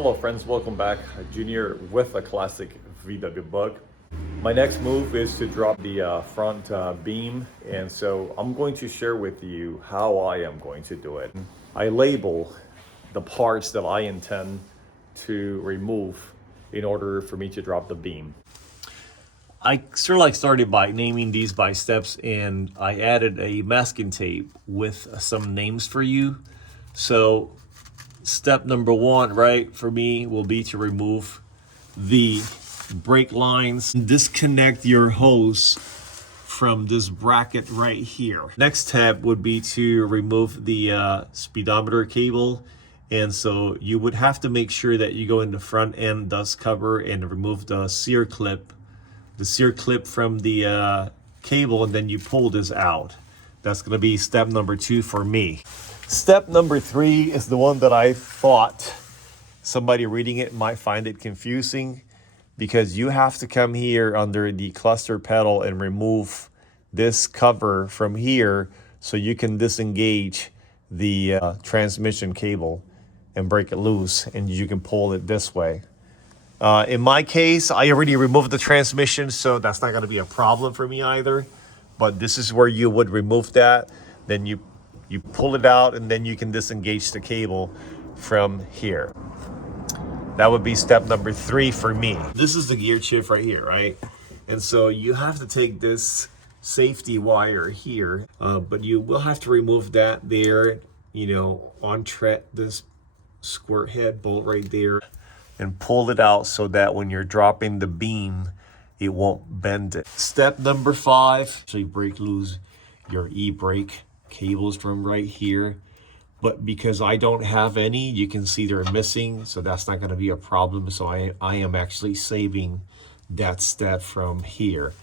Hello friends, welcome back. Junior with a classic VW Bug. My next move is to drop the front beam, and so I'm going to share with you how I am going to do it. I label the parts that I intend to remove in order for me to drop the beam. I sort of like started by naming these by steps, and I added a masking tape with some names for you. So step number one, right, for me will be to remove the brake lines. Disconnect your hose from this bracket right here. Next step would be to remove the speedometer cable. And so you would have to make sure that you go in the front end dust cover and remove the sear clip from the cable, and then you pull this out. That's gonna be step number 2 for me. Step number 3 is the one that I thought somebody reading it might find it confusing, because you have to come here under the cluster pedal and remove this cover from here so you can disengage the transmission cable and break it loose, and you can pull it this way. In my case, I already removed the transmission, so that's not going to be a problem for me either. But this is where you would remove that. Then you pull it out, and then you can disengage the cable from here. That would be step number 3 for me. This is the gear shift right here, right? And so you have to take this safety wire here, but you will have to remove that there, untread this squirt head bolt right there, and pull it out so that when you're dropping the beam, it won't bend it. Step number 5, so you break loose your e-brake cables from right here. But because I don't have any, you can see they're missing, so that's not going to be a problem. So I am actually saving that step from here.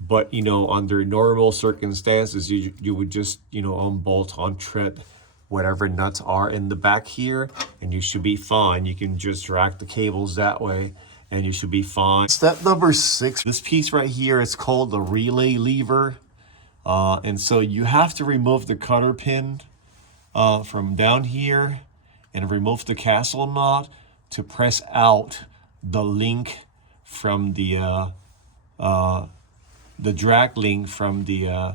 But under normal circumstances, you would just unbolt, untread whatever nuts are in the back here, and you should be fine. You can just drag the cables that way and you should be fine. Step number 6, this piece right here is called the relay lever. And so you have to remove the cutter pin from down here and remove the castle knot to press out the link from the drag link from the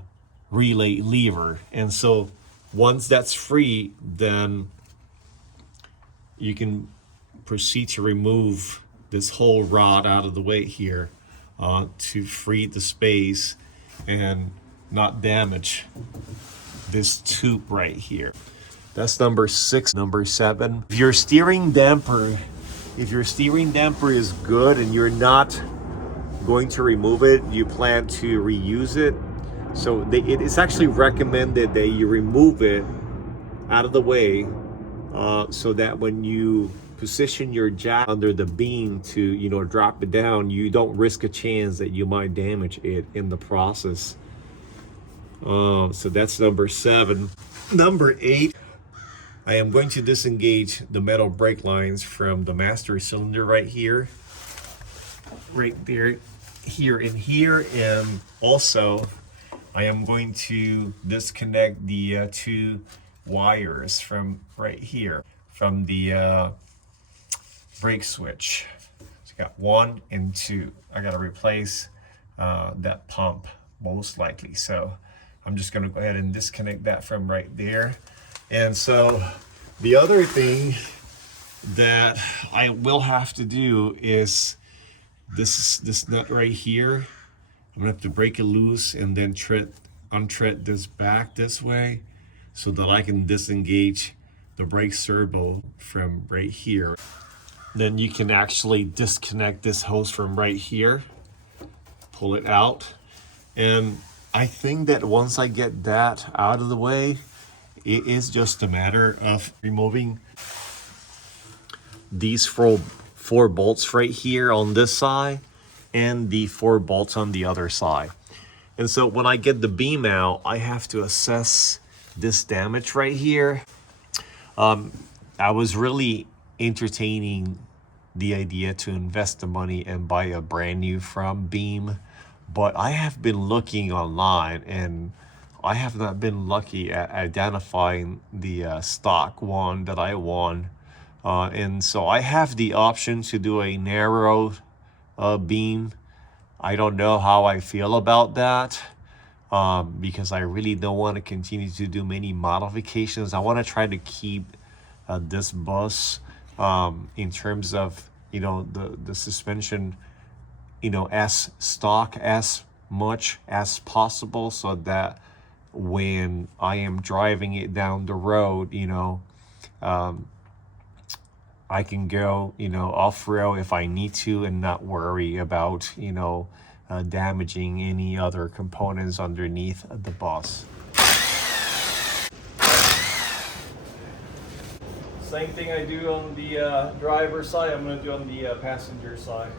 relay lever. And so once that's free, then you can proceed to remove this whole rod out of the way here to free the space and not damage this tube right here. That's number 6. Number 7, if your steering damper is good and you're not going to remove it, you plan to reuse it. So it is actually recommended that you remove it out of the way so that when you position your jack under the beam to drop it down, you don't risk a chance that you might damage it in the process. So that's number 7. Number 8, I am going to disengage the metal brake lines from the master cylinder right here, right there, here and here, and also I am going to disconnect the 2 wires from right here from the brake switch. So I got 1 and 2. I got to replace that pump most likely. So I'm just going to go ahead and disconnect that from right there. And so the other thing that I will have to do is this nut right here. I'm gonna have to break it loose and then untread this back this way so that I can disengage the brake servo from right here. Then you can actually disconnect this hose from right here, pull it out. And I think that once I get that out of the way, it is just a matter of removing these 4 bolts right here on this side and the 4 bolts on the other side. And so when I get the beam out, I have to assess this damage right here. I was really entertaining the idea to invest the money and buy a brand new from beam, but I have been looking online and I have not been lucky at identifying the stock one that I want And so I have the option to do a narrow beam. I don't know how I feel about that, because I really don't want to continue to do many modifications. I want to try to keep this bus in terms of, you know, the suspension, you know, as stock as much as possible, so that when I am driving it down the road, you know, I can go, you know, off-road if I need to and not worry about, you know, damaging any other components underneath the bus. Same thing I do on the driver's side, I'm going to do on the passenger side.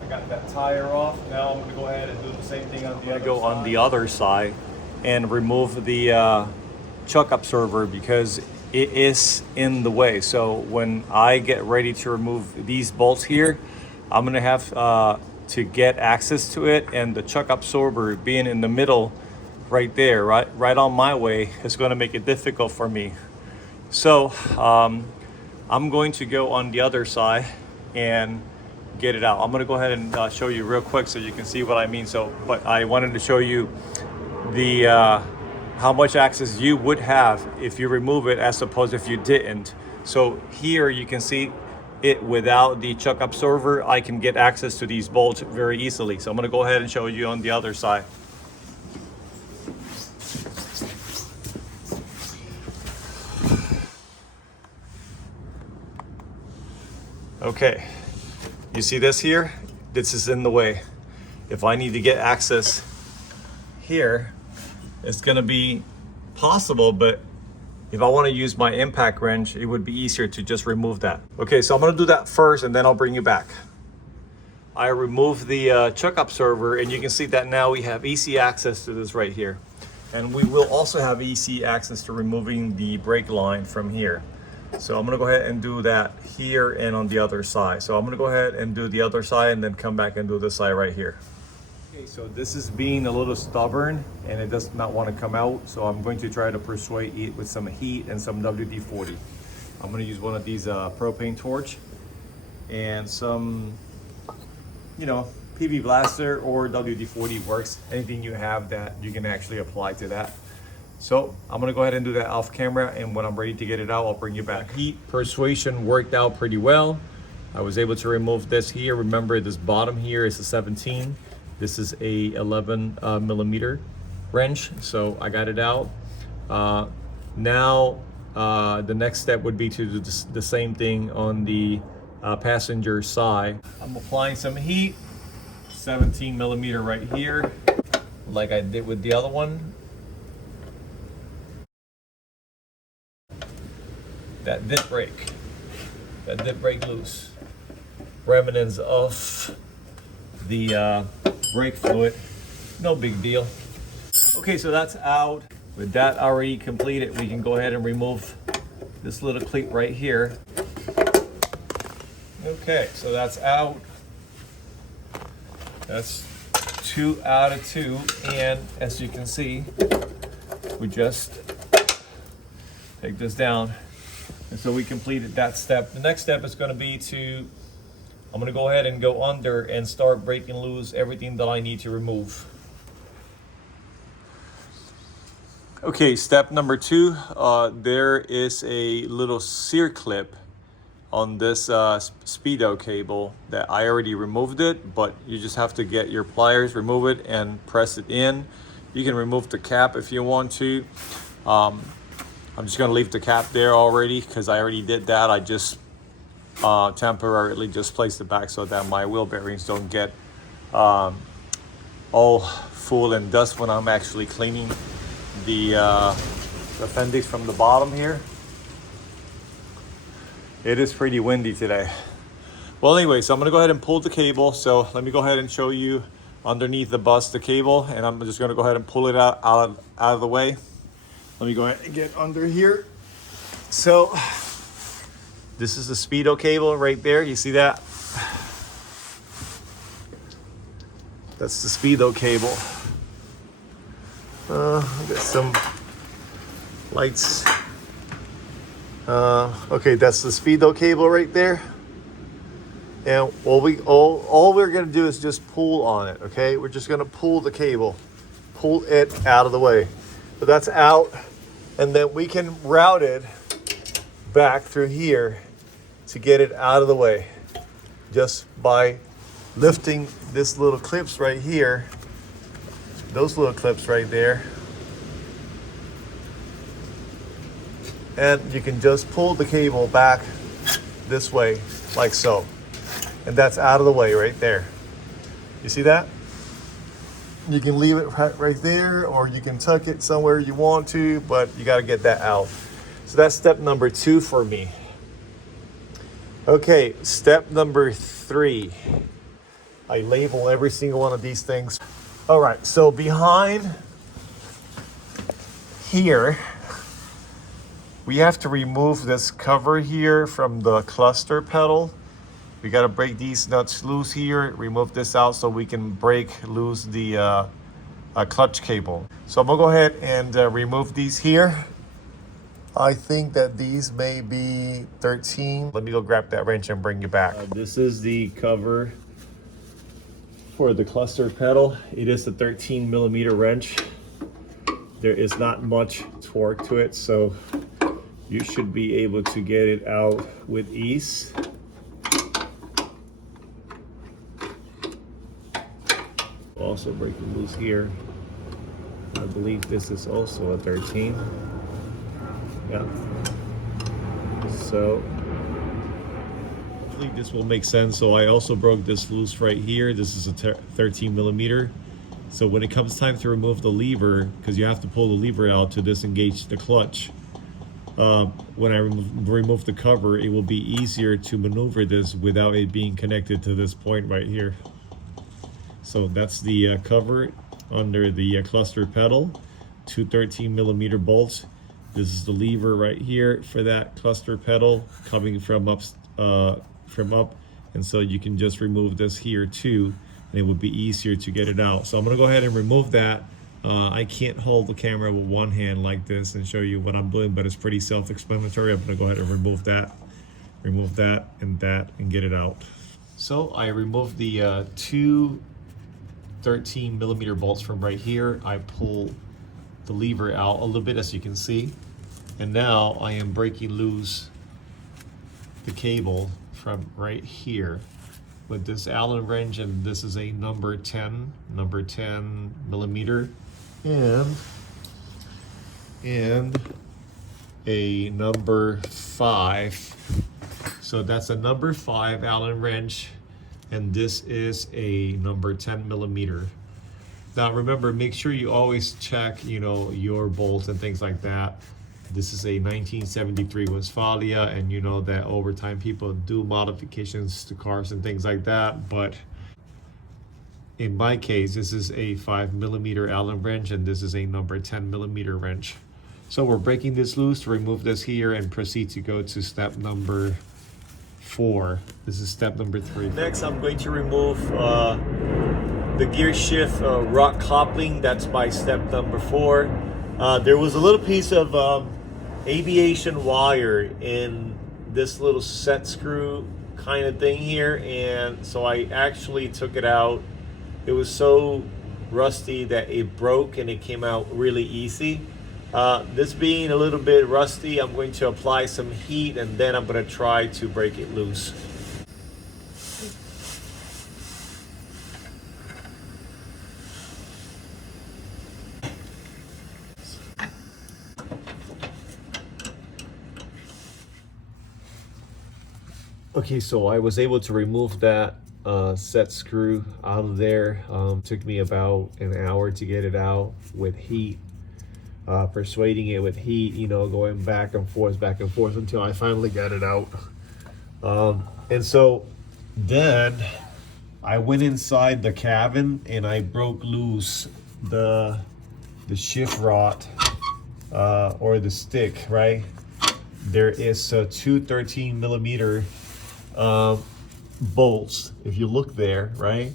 I got that tire off. Now I'm going to go ahead and do the same thing on the other side. Go on the other side and remove the chuck absorber because it is in the way. So when I get ready to remove these bolts here, I'm going to have to get access to it, and the chuck absorber being in the middle right there, right on my way, is going to make it difficult for me. So I'm going to go on the other side and get it out. I'm going to go ahead and show you real quick so you can see what I mean. So, but I wanted to show you the how much access you would have if you remove it as opposed if you didn't. So here you can see it without the chuck absorber. I can get access to these bolts very easily. So I'm going to go ahead and show you on the other side. Okay, you see this here? This is in the way. If I need to get access here, it's gonna be possible, but if I wanna use my impact wrench, it would be easier to just remove that. Okay, so I'm gonna do that first and then I'll bring you back. I removed the chuck absorber, and you can see that now we have easy access to this right here. And we will also have easy access to removing the brake line from here. So I'm gonna go ahead and do that here and on the other side. So I'm gonna go ahead and do the other side and then come back and do this side right here. Okay, so this is being a little stubborn and it does not want to come out. So I'm going to try to persuade it with some heat and some WD-40. I'm gonna use one of these propane torch and some, you know, PV blaster or WD-40 works. Anything you have that you can actually apply to that. So I'm gonna go ahead and do that off camera, and when I'm ready to get it out, I'll bring you back. Heat persuasion worked out pretty well. I was able to remove this here. Remember, this bottom here is a 17. This is a 11 millimeter wrench. So I got it out. Now the next step would be to do the same thing on the passenger side. I'm applying some heat, 17 millimeter right here, like I did with the other one. That did break loose. Remnants of the brake fluid, no big deal. Okay, so that's out. With that already completed, we can go ahead and remove this little cleat right here. Okay, so that's out. That's 2 out of 2, and as you can see, we just take this down. And so we completed that step. The next step is going to be I'm going to go ahead and go under and start breaking loose everything that I need to remove. Okay, step number 2, there is a little sear clip on this speedo cable that I already removed it, but you just have to get your pliers, remove it, and press it in. You can remove the cap if you want to. I'm just gonna leave the cap there already because I already did that. I just temporarily just placed it back so that my wheel bearings don't get all full and dust when I'm actually cleaning the fendix from the bottom here. It is pretty windy today. Well, anyway, so I'm gonna go ahead and pull the cable. So let me go ahead and show you underneath the bus the cable, and I'm just gonna go ahead and pull it out of the way. Let me go ahead and get under here. So this is the speedo cable right there. You see that? That's the speedo cable. Get some lights. Okay, that's the speedo cable right there. And all we're gonna do is just pull on it, okay? We're just gonna pull the cable, pull it out of the way. So that's out, and then we can route it back through here to get it out of the way, just by lifting this little clips right here, those little clips right there. And you can just pull the cable back this way, like so. And that's out of the way right there. You see that? You can leave it right there, or you can tuck it somewhere you want to, but you got to get that out. So that's step number 2 for me. Okay, step number 3. I label every single one of these things. All right, so behind here, we have to remove this cover here from the cluster pedal. We got to break these nuts loose here, remove this out so we can break loose the clutch cable. So I'm gonna go ahead and remove these here. I think that these may be 13. Let me go grab that wrench and bring you back. This is the cover for the cluster pedal. It is a 13 millimeter wrench. There is not much torque to it, so you should be able to get it out with ease. Also breaking loose here. I believe this is also a 13. Yeah. So hopefully this will make sense. So I also broke this loose right here. This is a 13 millimeter. So when it comes time to remove the lever, because you have to pull the lever out to disengage the clutch, when I remove the cover, it will be easier to maneuver this without it being connected to this point right here. So that's the cover under the cluster pedal, 2 13 millimeter bolts. This is the lever right here for that cluster pedal coming from up, and so you can just remove this here too, and it would be easier to get it out. So I'm gonna go ahead and remove that. I can't hold the camera with one hand like this and show you what I'm doing, but it's pretty self-explanatory. I'm gonna go ahead and remove that, and get it out. So I removed the 2 13 millimeter bolts from right here. I pull the lever out a little bit, as you can see, and now I am breaking loose the cable from right here with this Allen wrench, and this is a number 10 millimeter and a number 5. So that's a number 5 Allen wrench, and this is a number 10 millimeter. Now remember, make sure you always check, your bolts and things like that. This is a 1973 Westfalia, and you know that over time people do modifications to cars and things like that. But in my case, this is a 5 millimeter Allen wrench, and this is a number 10 millimeter wrench. So we're breaking this loose to remove this here and proceed to go to step number 4. This is step number 3. Next, I'm going to remove the gear shift rod coupling. That's my step number 4. There was a little piece of aviation wire in this little set screw kind of thing here, and so I actually took it out. It was so rusty that it broke, and it came out really easy. This being a little bit rusty, I'm going to apply some heat, and then I'm going to try to break it loose. Okay, so I was able to remove that set screw out of there. Took me about an hour to get it out with heat. Persuading it with heat, going back and forth until I finally got it out. And so then I went inside the cabin and I broke loose the shift rod or the stick, right? There is 2 13 millimeter bolts, if you look there, right,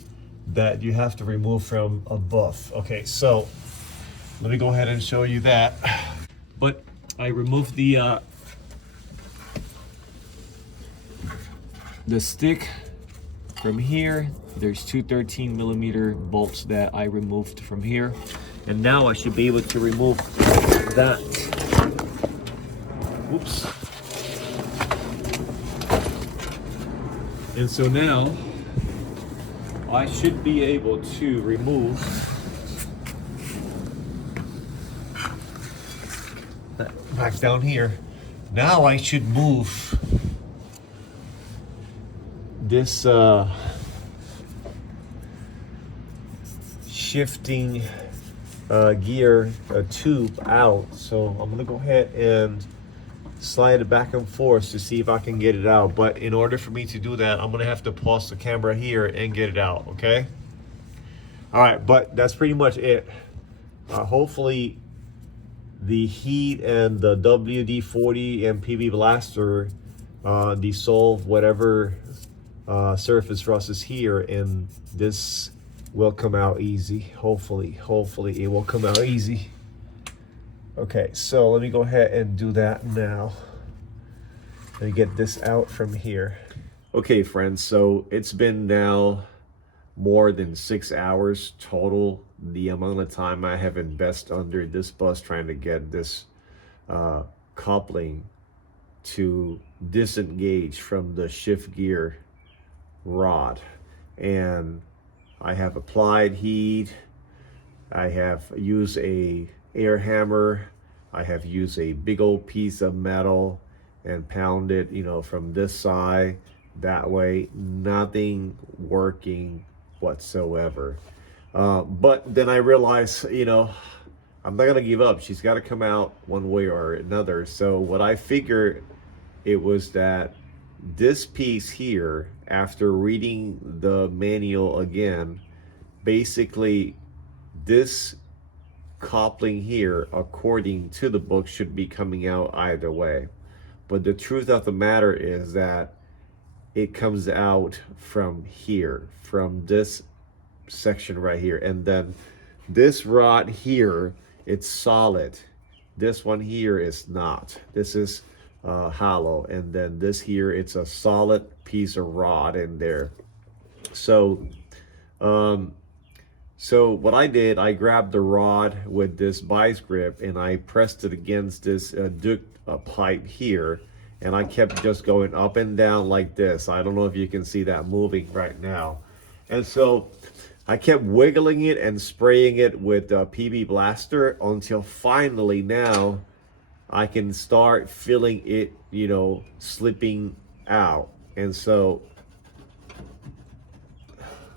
that you have to remove from above. Okay, so let me go ahead and show you that. But I removed the the stick from here. There's two 13mm bolts that I removed from here. And now I should be able to remove that. Oops. And so now I should be able to remove that back down here. Now I should move this shifting gear tube out. So I'm gonna go ahead and slide it back and forth to see if I can get it out. But in order for me to do that, I'm gonna have to pause the camera here and get it out, okay? All right, but that's pretty much it. Hopefully the heat and the WD-40 and PB Blaster dissolve whatever surface rust is here, and this will come out easy. Hopefully it will come out easy. Okay, so let me go ahead and do that now. Let me get this out from here. Okay, friends, so it's been now more than 6 hours total, the amount of time I have invested under this bus trying to get this coupling to disengage from the shift gear rod. And I have applied heat, I have used a air hammer, I have used a big old piece of metal and pounded, you know, from this side that way. Nothing working whatsoever. But then I realized, you know, I'm not gonna give up. She's got to come out one way or another. So what I figured it was that this piece here, after reading the manual again, basically this coupling here, according to the book, should be coming out either way. But the truth of the matter is that it comes out from here, from this section right here. And then this rod here, it's solid. This one here is not. This is hollow. And then this here, it's a solid piece of rod in there. So so what I did, I grabbed the rod with this vice grip and I pressed it against this duct pipe here, and I kept just going up and down like this. I don't know if you can see that moving right now. And so I kept wiggling it and spraying it with PB Blaster until finally now I can start feeling it, you know, slipping out. And so,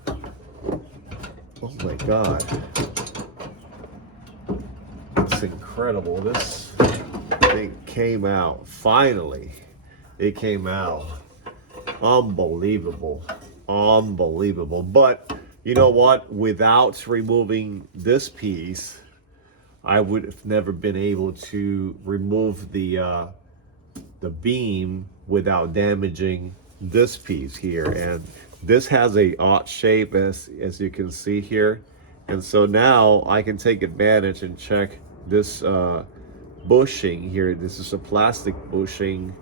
oh my God, it's incredible. This thing came out, finally. It came out. Unbelievable, unbelievable. But you know what? Without removing this piece, I would have never been able to remove the beam without damaging this piece here. And this has a odd shape, as you can see here. And so now I can take advantage and check this bushing here. This is a plastic bushing,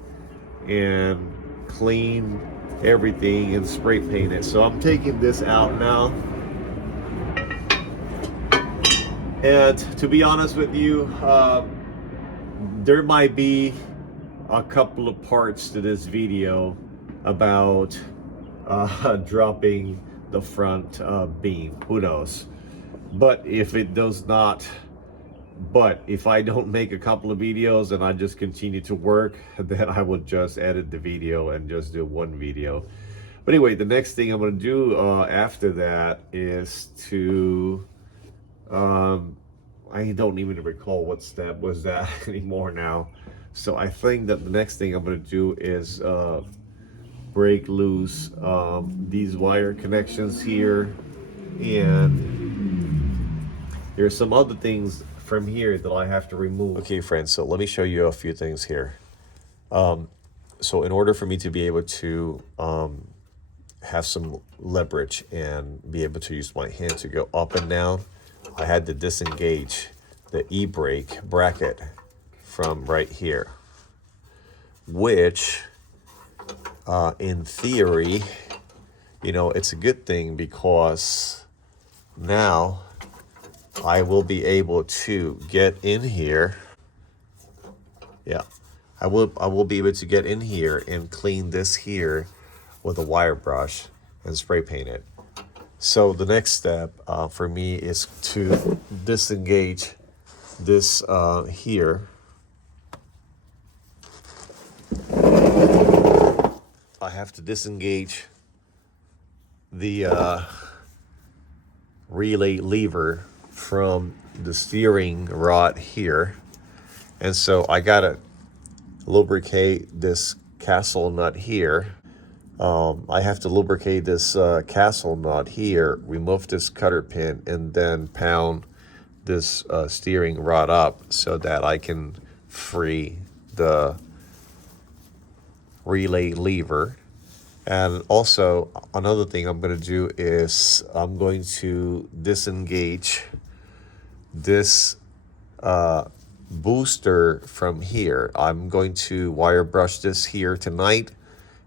and clean everything and spray paint it. So I'm taking this out now. And to be honest with you, there might be a couple of parts to this video about dropping the front beam. Who knows? But if it does not, but if I don't make a couple of videos and I just continue to work, then I will just edit the video and just do one video. But anyway, the next thing I'm going to do after that is to I don't even recall what step was that anymore now. So I think that the next thing I'm going to do is break loose these wire connections here, and there's some other things from here that I have to remove. Okay, friends, so let me show you a few things here. So in order for me to be able to have some leverage and be able to use my hand to go up and down, I had to disengage the e-brake bracket from right here, which in theory, you know, it's a good thing because now I will be able to get in here. Yeah, I will be able to get in here and clean this here with a wire brush and spray paint it. So the next step for me is to disengage this here. I have to disengage the relay lever from the steering rod here. And so I gotta lubricate this castle nut here. I have to lubricate this castle nut here, remove this cutter pin, and then pound this steering rod up so that I can free the relay lever. And also another thing I'm going to do is I'm going to disengage this booster from here. I'm going to wire brush this here tonight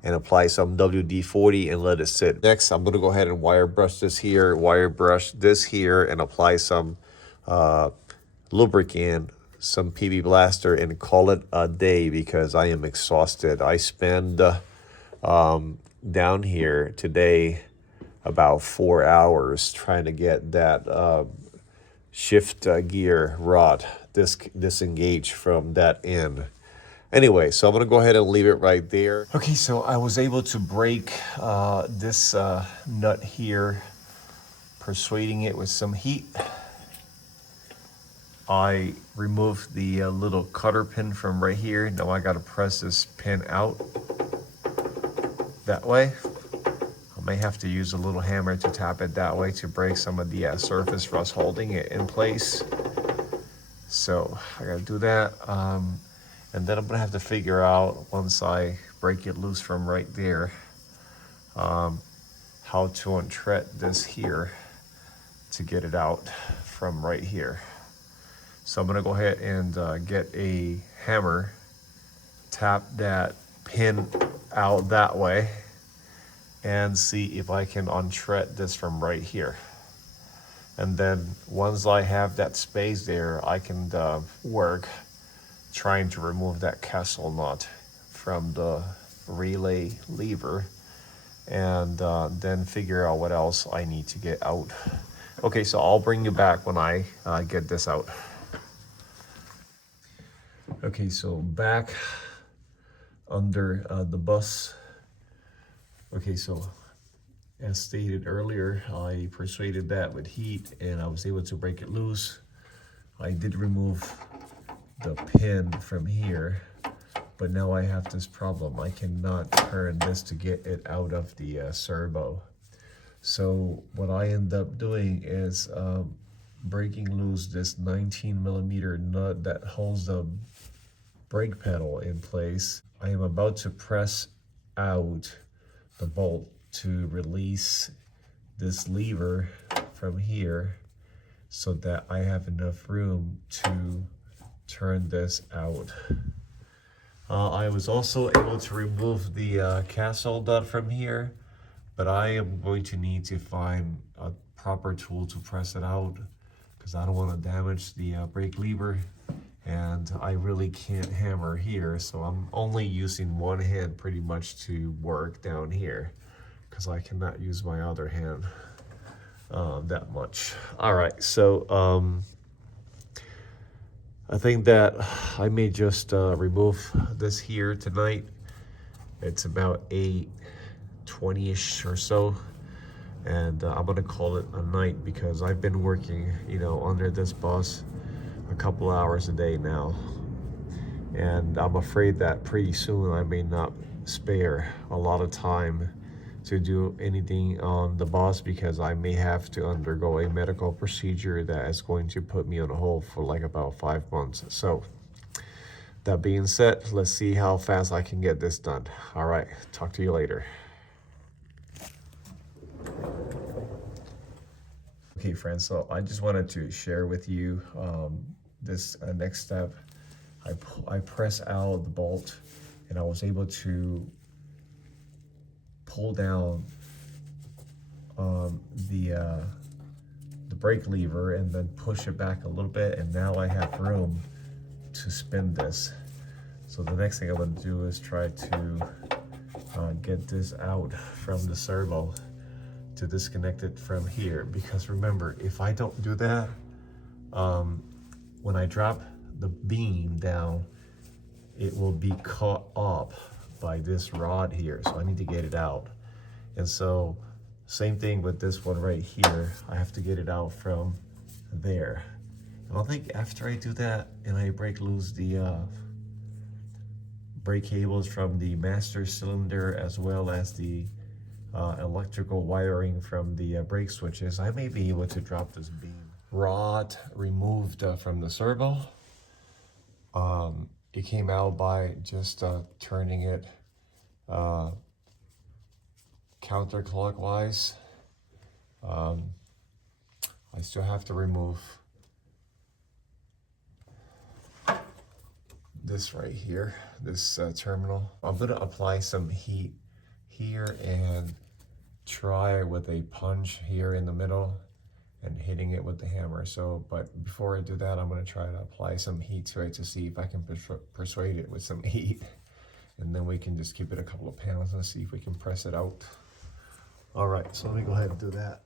and apply some WD-40 and let it sit. Next, I'm going to go ahead and wire brush this here, wire brush this here, and apply some lubricant, some PB Blaster, and call it a day because I am exhausted. I spend down here today about 4 hours trying to get that shift gear rod disengaged from that end. Anyway, so I'm going to go ahead and leave it right there. Okay, so I was able to break this nut here, persuading it with some heat. I removed the little cutter pin from right here. Now I got to press this pin out that way. I may have to use a little hammer to tap it that way to break some of the surface rust holding it in place. So I got to do that. And then I'm gonna have to figure out, once I break it loose from right there, how to untread this here to get it out from right here. So I'm gonna go ahead and get a hammer, tap that pin out that way, and see if I can untread this from right here. And then once I have that space there, I can work trying to remove that castle nut from the relay lever, and then figure out what else I need to get out. Okay, so I'll bring you back when I get this out. Okay, so back under the bus. Okay, so as stated earlier, I persuaded that with heat and I was able to break it loose. I did remove the pin from here, but now I have this problem. I cannot turn this to get it out of the servo. So what I end up doing is breaking loose this 19mm nut that holds the brake pedal in place. I am about to press out the bolt to release this lever from here so that I have enough room to turn this out. I was also able to remove the castle nut from here, but I am going to need to find a proper tool to press it out because I don't want to damage the brake lever, and I really can't hammer here, so I'm only using one hand pretty much to work down here because I cannot use my other hand that much. All right, so I think that I may just remove this here tonight. It's about 8:20ish or so, and I'm gonna call it a night because I've been working, you know, under this bus a couple hours a day now, and I'm afraid that pretty soon I may not spare a lot of time to do anything on the bus because I may have to undergo a medical procedure that is going to put me on hold for like about 5 months. So that being said, let's see how fast I can get this done. All right, talk to you later. Okay, friends, so I just wanted to share with you this next step. I press out the bolt and I was able to pull down the brake lever and then push it back a little bit, and now I have room to spin this. So the next thing I'm going to do is try to get this out from the servo to disconnect it from here, because remember, if I don't do that, when I drop the beam down, it will be caught up by this rod here, so I need to get it out. And so same thing with this one right here, I have to get it out from there. And I think after I do that and I break loose the brake cables from the master cylinder as well as the electrical wiring from the brake switches, I may be able to drop this beam. Rod removed from the servo. It came out by just turning it counterclockwise. I still have to remove this right here, this terminal. I'm gonna apply some heat here and try with a punch here in the middle and hitting it with the hammer. So, but before I do that, I'm gonna try to apply some heat to it to see if I can persuade it with some heat. And then we can just keep it a couple of pounds and see if we can press it out. All right, so let me go ahead and do that.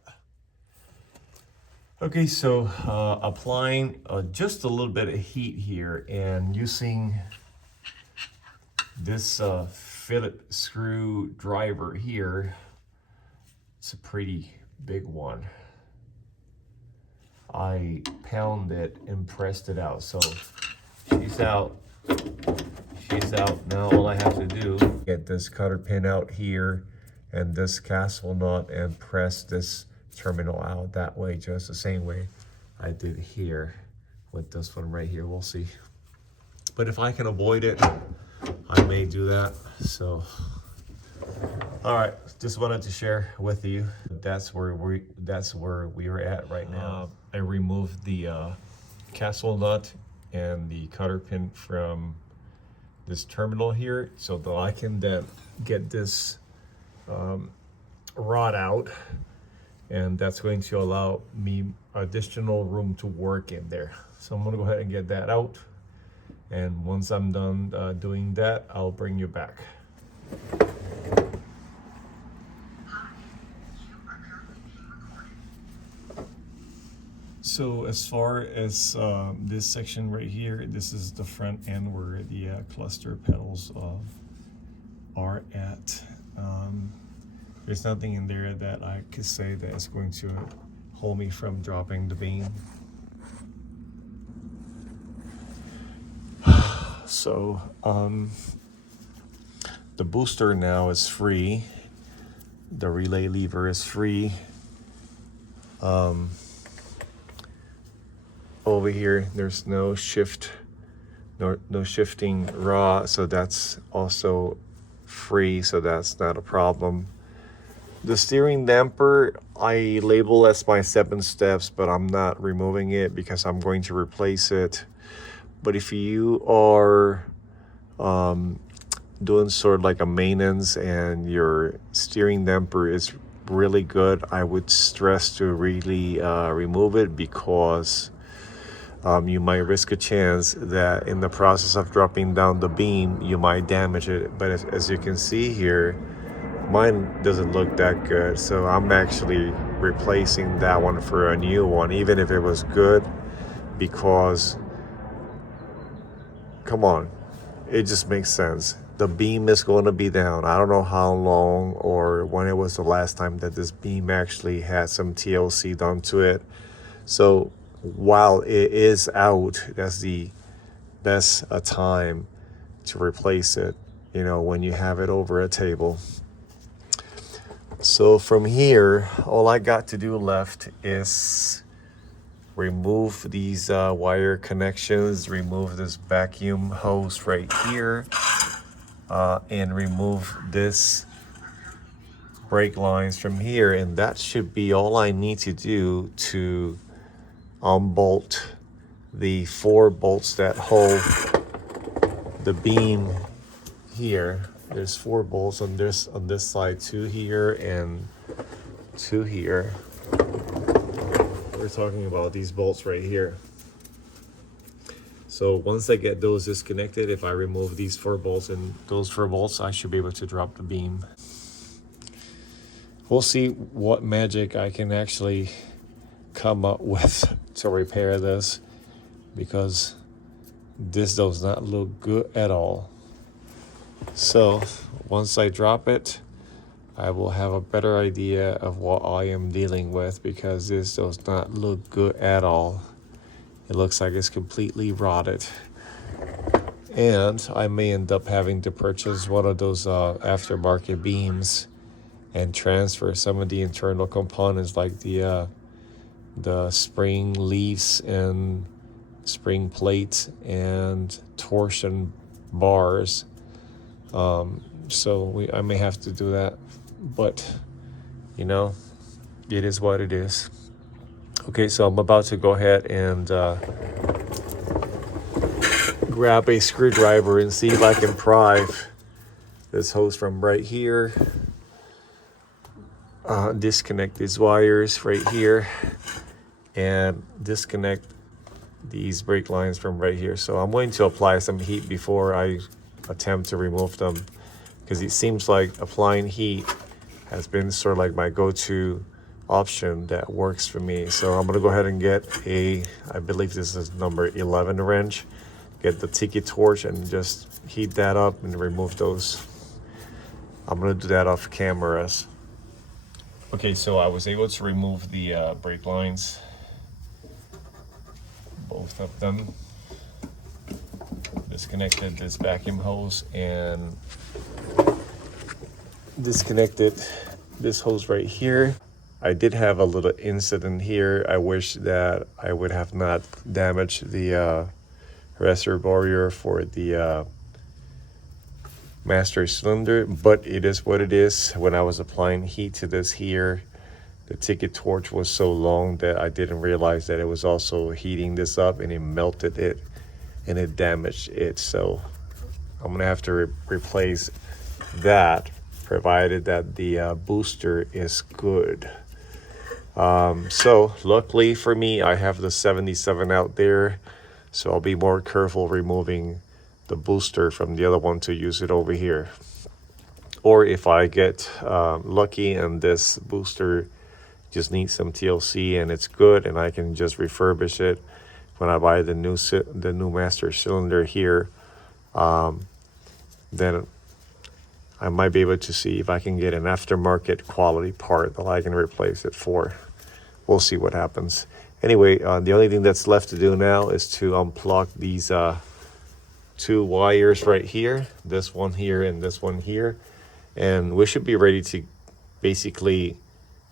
Okay, so applying just a little bit of heat here and using this Phillips screwdriver here. It's a pretty big one. I pounded it and pressed it out. So she's out. She's out. Now all I have to do, get this cutter pin out here and this castle nut and press this terminal out that way, just the same way I did here with this one right here. We'll see. But if I can avoid it, I may do that. So, all right, just wanted to share with you. That's where we are at right now. I removed the castle nut and the cutter pin from this terminal here, so that I can then get this rod out, and that's going to allow me additional room to work in there. So I'm gonna go ahead and get that out, and once I'm done doing that, I'll bring you back. So as far as this section right here, this is the front end where the cluster pedals are at. There's nothing in there that I could say that is going to hold me from dropping the beam. So the booster now is free. The relay lever is free. Over here, there's no shift, no shifting rod, so that's also free, so that's not a problem. The steering damper, I label as my 7 steps, but I'm not removing it because I'm going to replace it. But if you are doing sort of like a maintenance and your steering damper is really good, I would stress to really remove it, because you might risk a chance that in the process of dropping down the beam, you might damage it. But as you can see here, mine doesn't look that good. So I'm actually replacing that one for a new one, even if it was good, because, come on, it just makes sense. The beam is going to be down. I don't know how long or when it was the last time that this beam actually had some TLC done to it. So while it is out, that's the best time to replace it, you know, when you have it over a table. So from here, all I got to do left is remove these wire connections, remove this vacuum hose right here, and remove this brake lines from here, and that should be all I need to do to unbolt the 4 bolts that hold the beam here. There's 4 bolts on this side, 2 here and 2 here. We're talking about these bolts right here. So once I get those disconnected, if I remove these 4 bolts and those 4 bolts, I should be able to drop the beam. We'll see what magic I can actually come up with to repair this, because this does not look good at all. So once I drop it, I will have a better idea of what I am dealing with, because this does not look good at all. It looks like it's completely rotted. And I may end up having to purchase one of those aftermarket beams and transfer some of the internal components, like the spring leaves and spring plates and torsion bars. So I may have to do that, but you know, it is what it is. Okay, so I'm about to go ahead and grab a screwdriver and see if I can pry this hose from right here. Disconnect these wires right here and disconnect these brake lines from right here. So I'm going to apply some heat before I attempt to remove them, because it seems like applying heat has been sort of like my go-to option that works for me. So I'm gonna go ahead and get I believe this is number 11 wrench, get the tiki torch and just heat that up and remove those. I'm gonna do that off cameras. Okay, so I was able to remove the brake lines, both of them. Disconnected this vacuum hose and disconnected this hose right here. I did have a little incident here. I wish that I would have not damaged the reservoir for the master cylinder, but it is what it is. When I was applying heat to this here, the ticket torch was so long that I didn't realize that it was also heating this up, and it melted it and it damaged it. So I'm gonna have to replace that, provided that the booster is good. So luckily for me, I have the 77 out there, so I'll be more careful removing the booster from the other one to use it over here. Or if I get lucky and this booster just needs some TLC and it's good, and I can just refurbish it when I buy the new master cylinder here, then I might be able to see if I can get an aftermarket quality part that I can replace it for. We'll see what happens. Anyway, the only thing that's left to do now is to unplug these 2 wires right here, this one here and this one here, and we should be ready to basically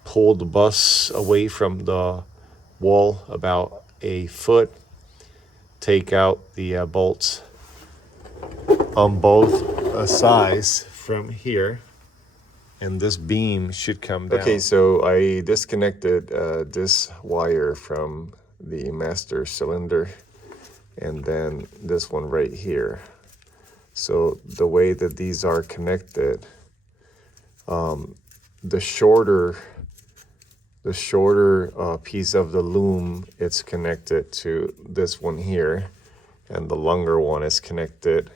pull the bus away from the wall about a foot, take out the bolts on both sides from here, and this beam should come down. Okay, so I disconnected this wire from the master cylinder, and then this one right here. So the way that these are connected, the shorter piece of the loom, it's connected to this one here, and the longer one is connected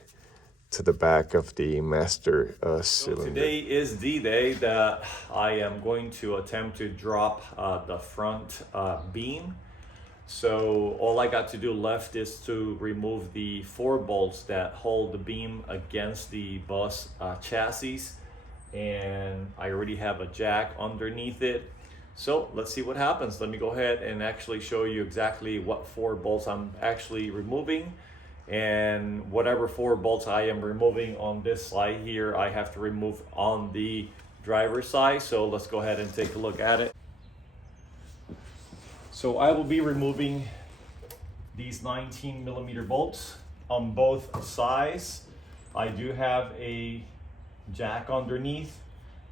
to the back of the master cylinder. So today is the day that I am going to attempt to drop the front beam. So all I got to do left is to remove the 4 bolts that hold the beam against the bus chassis, and I already have a jack underneath it. So let's see what happens. Let me go ahead and actually show you exactly what 4 bolts I'm actually removing, and whatever 4 bolts I am removing on this side here, I have to remove on the driver's side. So let's go ahead and take a look at it. So I will be removing these 19mm bolts on both sides. I do have a jack underneath,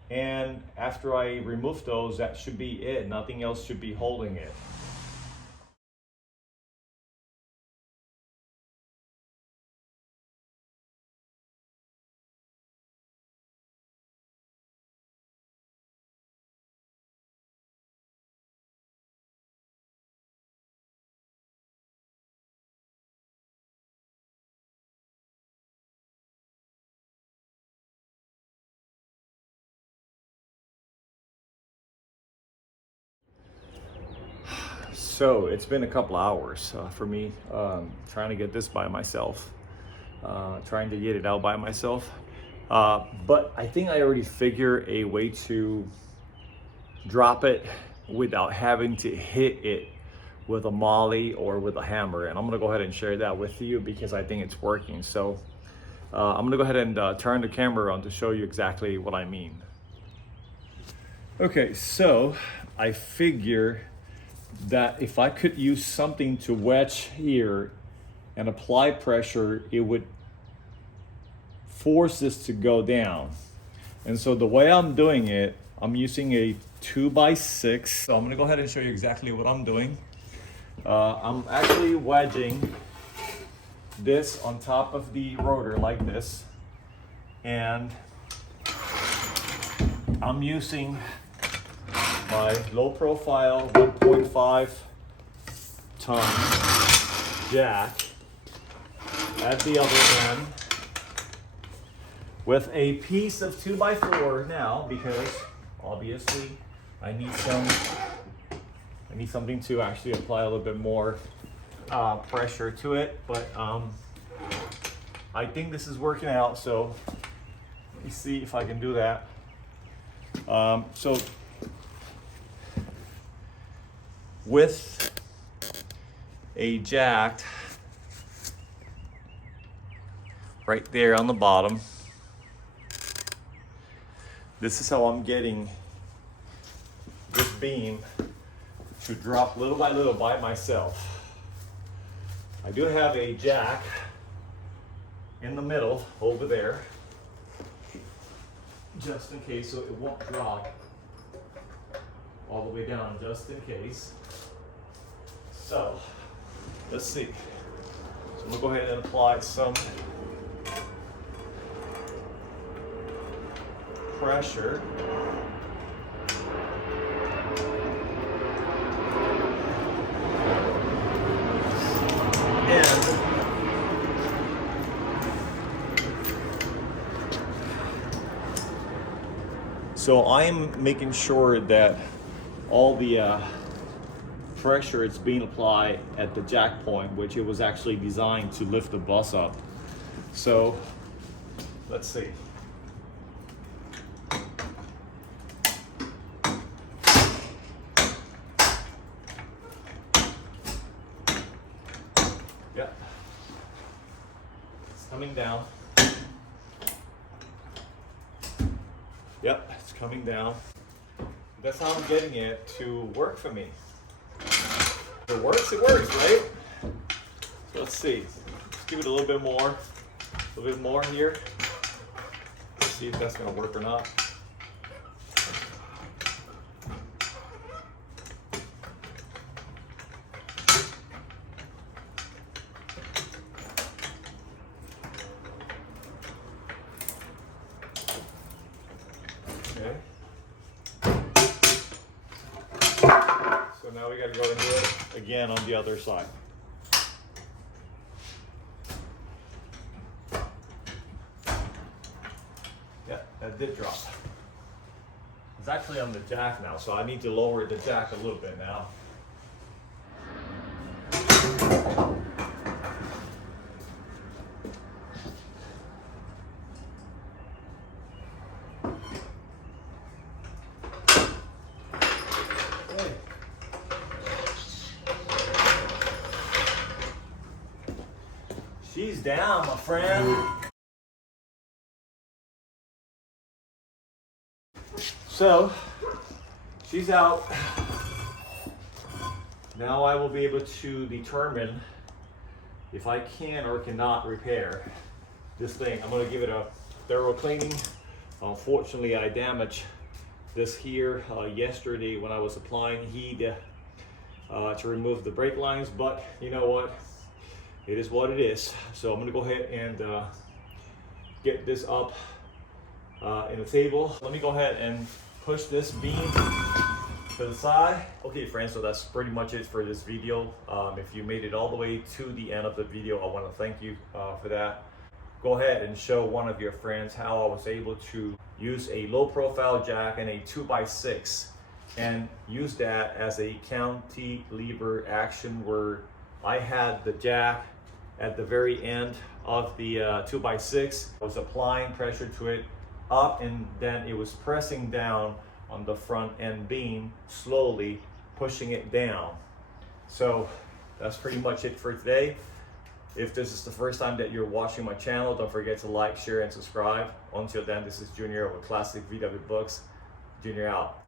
and after I remove those, that should be it. Nothing else should be holding it. So it's been a couple hours for me trying to get this by myself, trying to get it out by myself. But I think I already figured a way to drop it without having to hit it with a molly or with a hammer. And I'm gonna go ahead and share that with you because I think it's working. So I'm gonna go ahead and turn the camera on to show you exactly what I mean. Okay, so I figure that if I could use something to wedge here and apply pressure, it would force this to go down. And so the way I'm doing it, I'm using a 2x6. So I'm gonna go ahead and show you exactly what I'm doing. I'm actually wedging this on top of the rotor like this. And I'm using my low profile 1.5 ton jack at the other end with a piece of 2x4 now, because obviously I need something to actually apply a little bit more pressure to it. But I think this is working out, so let me see if I can do that. So with a jack right there on the bottom, this is how I'm getting this beam to drop little by little by myself. I do have a jack in the middle over there, just in case, so it won't drop all the way down, just in case. So let's see. So I'm gonna go ahead and apply some pressure. And so I'm making sure that all the pressure is being applied at the jack point, which it was actually designed to lift the bus up. So let's see. Yeah, it's coming down. Yep, it's coming down. That's how I'm getting it to work for me. If it works, right? So let's see. Let's give it a little bit more here. Let's see if that's gonna work or not. Okay. So now we got to go and do it again on the other side. Yeah, that did drop. It's actually on the jack now, so I need to lower the jack a little bit now. She's down, my friend. So, she's out. Now I will be able to determine if I can or cannot repair this thing. I'm gonna give it a thorough cleaning. Unfortunately, I damaged this here yesterday when I was applying heat to remove the brake lines, but you know what? It is what it is. So I'm gonna go ahead and get this up in the table. Let me go ahead and push this beam to the side. Okay friends, so that's pretty much it for this video. If you made it all the way to the end of the video, I want to thank you for that. Go ahead and show one of your friends how I was able to use a low profile jack and a 2x6 and use that as a cantilever action where I had the jack at the very end of the 2x6. I was applying pressure to it up, and then it was pressing down on the front end beam, slowly pushing it down. So that's pretty much it for today. If this is the first time that you're watching my channel, don't forget to like, share, and subscribe. Until then, this is Junior with Classic VW Books. Junior out.